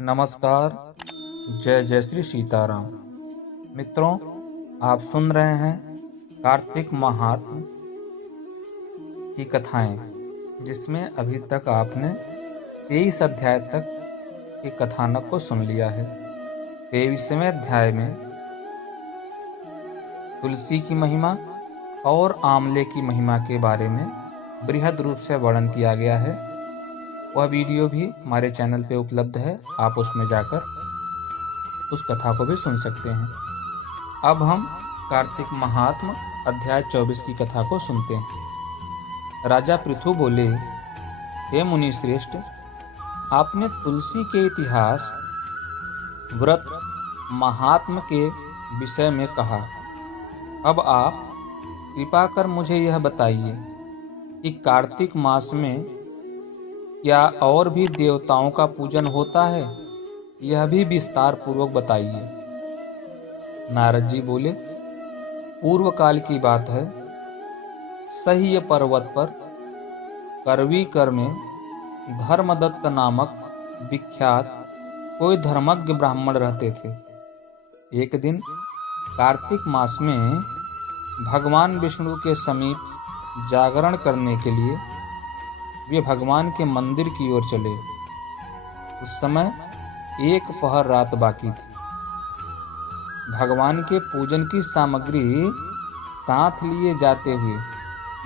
नमस्कार। जय जय श्री सीताराम। मित्रों, आप सुन रहे हैं कार्तिक महात्म की कथाएं, जिसमें अभी तक आपने 23 अध्याय तक के कथानक को सुन लिया है। 23वें अध्याय में तुलसी की महिमा और आंवले की महिमा के बारे में बृहद रूप से वर्णन किया गया है। वह वीडियो भी हमारे चैनल पे उपलब्ध है, आप उसमें जाकर उस कथा को भी सुन सकते हैं। अब हम कार्तिक महात्म अध्याय 24 की कथा को सुनते हैं। राजा पृथु बोले, हे मुनि श्रेष्ठ, आपने तुलसी के इतिहास, व्रत, महात्म के विषय में कहा। अब आप कृपा कर मुझे यह बताइए कि कार्तिक मास में क्या और भी देवताओं का पूजन होता है? यह भी विस्तार पूर्वक बताइए। नारद जी बोले, पूर्व काल की बात है, सह्य पर्वत पर करवीकर में धर्मदत्त नामक विख्यात कोई धर्मज्ञ ब्राह्मण रहते थे। एक दिन कार्तिक मास में भगवान विष्णु के समीप जागरण करने के लिए वे भगवान के मंदिर की ओर चले। उस समय एक पहर रात बाकी थी। भगवान के पूजन की सामग्री साथ लिए जाते हुए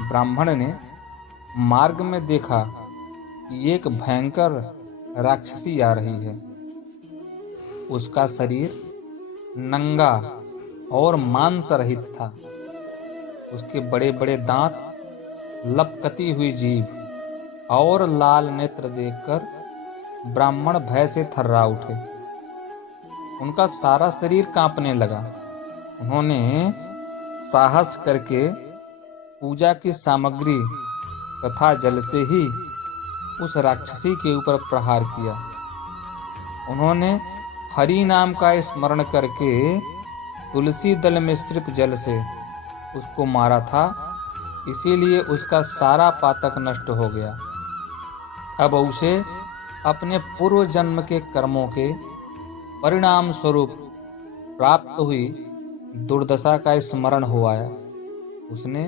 ब्राह्मण ने मार्ग में देखा कि एक भयंकर राक्षसी आ रही है। उसका शरीर नंगा और मांस रहित था। उसके बड़े बड़े दांत, लपकती हुई जीभ और लाल नेत्र देखकर ब्राह्मण भय से थर्रा उठे। उनका सारा शरीर कांपने लगा। उन्होंने साहस करके पूजा की सामग्री तथा जल से ही उस राक्षसी के ऊपर प्रहार किया। उन्होंने हरि नाम का स्मरण करके तुलसी दल मिश्रित जल से उसको मारा था, इसीलिए उसका सारा पातक नष्ट हो गया। अब उसे अपने पूर्व जन्म के कर्मों के परिणाम स्वरूप प्राप्त हुई दुर्दशा का स्मरण हो आया। उसने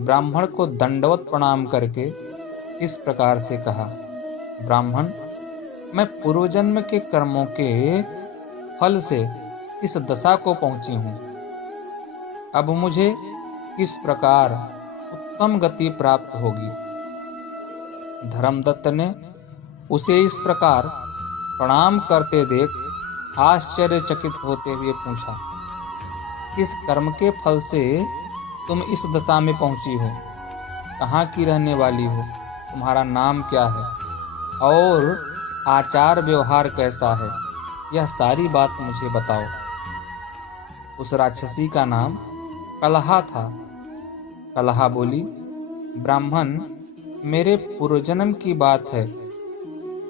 ब्राह्मण को दंडवत प्रणाम करके इस प्रकार से कहा, ब्राह्मण, मैं पूर्व जन्म के कर्मों के फल से इस दशा को पहुंची हूं। अब मुझे किस प्रकार उत्तम गति प्राप्त होगी? धर्मदत्त ने उसे इस प्रकार प्रणाम करते देख आश्चर्यचकित होते हुए पूछा, किस कर्म के फल से तुम इस दशा में पहुंची हो? कहाँ की रहने वाली हो? तुम्हारा नाम क्या है और आचार व्यवहार कैसा है? यह सारी बात मुझे बताओ। उस राक्षसी का नाम कलहा था। कलहा बोली, ब्राह्मण, मेरे पूर्वजन्म की बात है।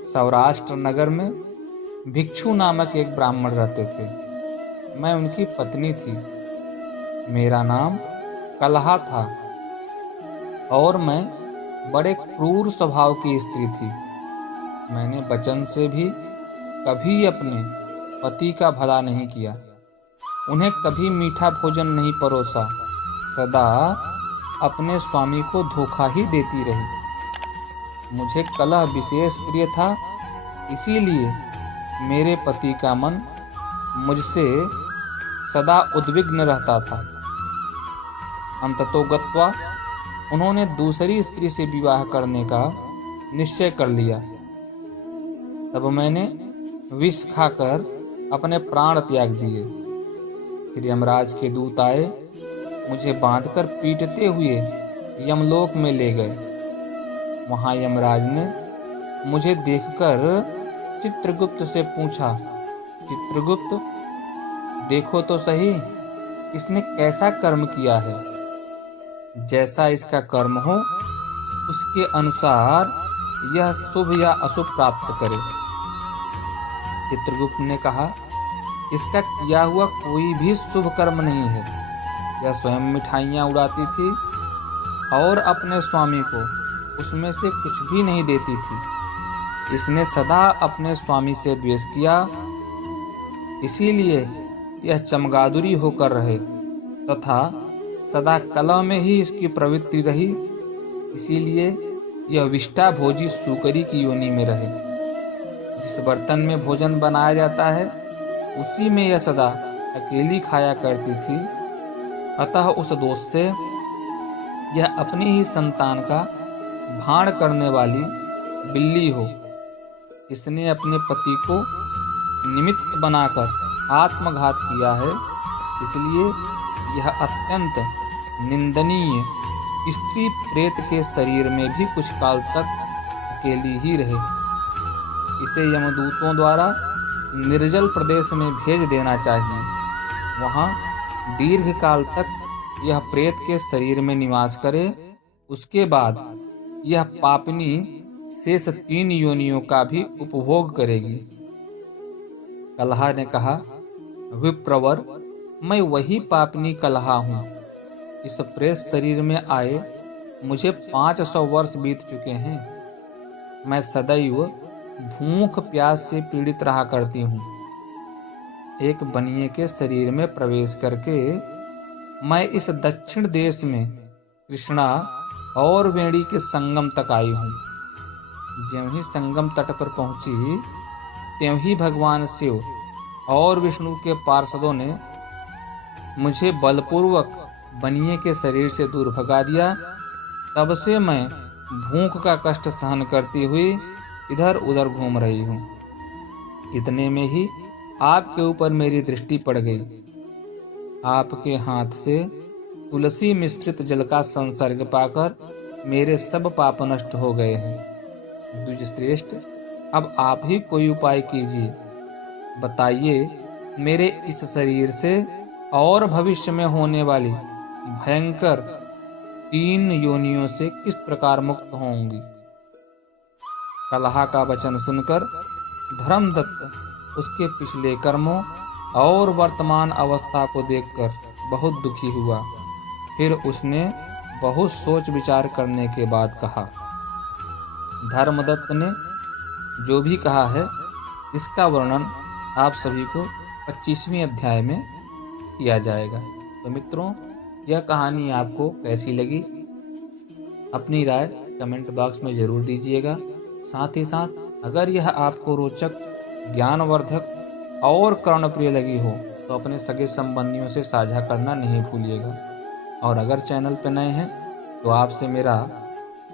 सौराष्ट्र नगर में भिक्षु नामक एक ब्राह्मण रहते थे। मैं उनकी पत्नी थी। मेरा नाम कलहा था और मैं बड़े क्रूर स्वभाव की स्त्री थी। मैंने वचन से भी कभी अपने पति का भला नहीं किया। उन्हें कभी मीठा भोजन नहीं परोसा। सदा अपने स्वामी को धोखा ही देती रही। मुझे कलह विशेष प्रिय था, इसीलिए मेरे पति का मन मुझसे सदा उद्विग्न रहता था। अंततोगत्वा उन्होंने दूसरी स्त्री से विवाह करने का निश्चय कर लिया। तब मैंने विष खाकर अपने प्राण त्याग दिए। फिर यमराज के दूत आए, मुझे बांधकर पीटते हुए यमलोक में ले गए। वहां यमराज ने मुझे देखकर चित्रगुप्त से पूछा, चित्रगुप्त, देखो तो सही, इसने कैसा कर्म किया है? जैसा इसका कर्म हो उसके अनुसार यह शुभ या अशुभ प्राप्त करे। चित्रगुप्त ने कहा, इसका किया हुआ कोई भी शुभ कर्म नहीं है। यह स्वयं मिठाइयाँ उड़ाती थी और अपने स्वामी को उसमें से कुछ भी नहीं देती थी। इसने सदा अपने स्वामी से द्वेष किया, इसीलिए यह चमगादुरी होकर रहे तथा सदा कलह में ही इसकी प्रवृत्ति रही, इसीलिए यह विष्टा भोजी सूकरी की योनि में रहे। जिस बर्तन में भोजन बनाया जाता है उसी में यह सदा अकेली खाया करती थी, अतः उस दोष से यह अपनी ही संतान का भाण करने वाली बिल्ली हो। इसने अपने पति को निमित्त बनाकर आत्मघात किया है, इसलिए यह अत्यंत निंदनीय स्त्री प्रेत के शरीर में भी कुछ काल तक अकेली ही रहे। इसे यमदूतों द्वारा निर्जल प्रदेश में भेज देना चाहिए। वहाँ दीर्घ काल तक यह प्रेत के शरीर में निवास करे, उसके बाद यह पापनी शेष 3 योनियों का भी उपभोग करेगी। कलहा ने कहा, विप्रवर, मैं वही पापनी कलहा हूँ। इस प्रेत शरीर में आए मुझे 500 वर्ष बीत चुके हैं। मैं सदैव भूख प्यास से पीड़ित रहा करती हूँ। एक बनिए के शरीर में प्रवेश करके मैं इस दक्षिण देश में कृष्णा और वेणी के संगम तक आई हूँ। ज्यों ही संगम तट पर पहुंची त्यों ही भगवान शिव और विष्णु के पार्षदों ने मुझे बलपूर्वक बनिए के शरीर से दूर भगा दिया। तब से मैं भूख का कष्ट सहन करती हुई इधर उधर घूम रही हूँ। इतने में ही आपके ऊपर मेरी दृष्टि पड़ गई। आपके हाथ से तुलसी मिश्रित जल का संसर्ग पाकर मेरे सब पाप नष्ट हो गए हैं। द्विजश्रेष्ठ, अब आप ही कोई उपाय कीजिए। बताइए, मेरे इस शरीर से और भविष्य में होने वाली भयंकर 3 योनियों से किस प्रकार मुक्त होंगी। कलहा का वचन सुनकर धर्मदत्त उसके पिछले कर्मों और वर्तमान अवस्था को देखकर बहुत दुखी हुआ। फिर उसने बहुत सोच विचार करने के बाद कहा, धर्मदत्त ने जो भी कहा है इसका वर्णन आप सभी को 25वें अध्याय में किया जाएगा। तो मित्रों, यह कहानी आपको कैसी लगी अपनी राय कमेंट बॉक्स में ज़रूर दीजिएगा। साथ ही साथ अगर यह आपको रोचक, ज्ञानवर्धक और कर्णप्रिय लगी हो तो अपने सगे संबंधियों से साझा करना नहीं भूलिएगा। और अगर चैनल पर नए हैं तो आपसे मेरा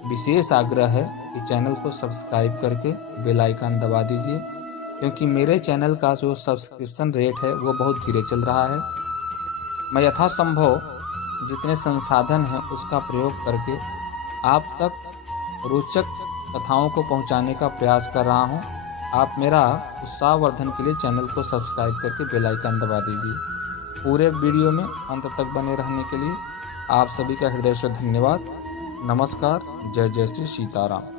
विशेष आग्रह है कि चैनल को सब्सक्राइब करके बेल आइकन दबा दीजिए, क्योंकि मेरे चैनल का जो सब्सक्रिप्शन रेट है वो बहुत धीरे चल रहा है। मैं यथासंभव जितने संसाधन हैं उसका प्रयोग करके आप तक रोचक कथाओं को पहुंचाने का प्रयास कर रहा हूं। आप मेरा उत्साहवर्धन के लिए चैनल को सब्सक्राइब करके बेल आइकन दबा दीजिए। पूरे वीडियो में अंत तक बने रहने के लिए आप सभी का हृदय से धन्यवाद। नमस्कार। जय जय श्री सीताराम।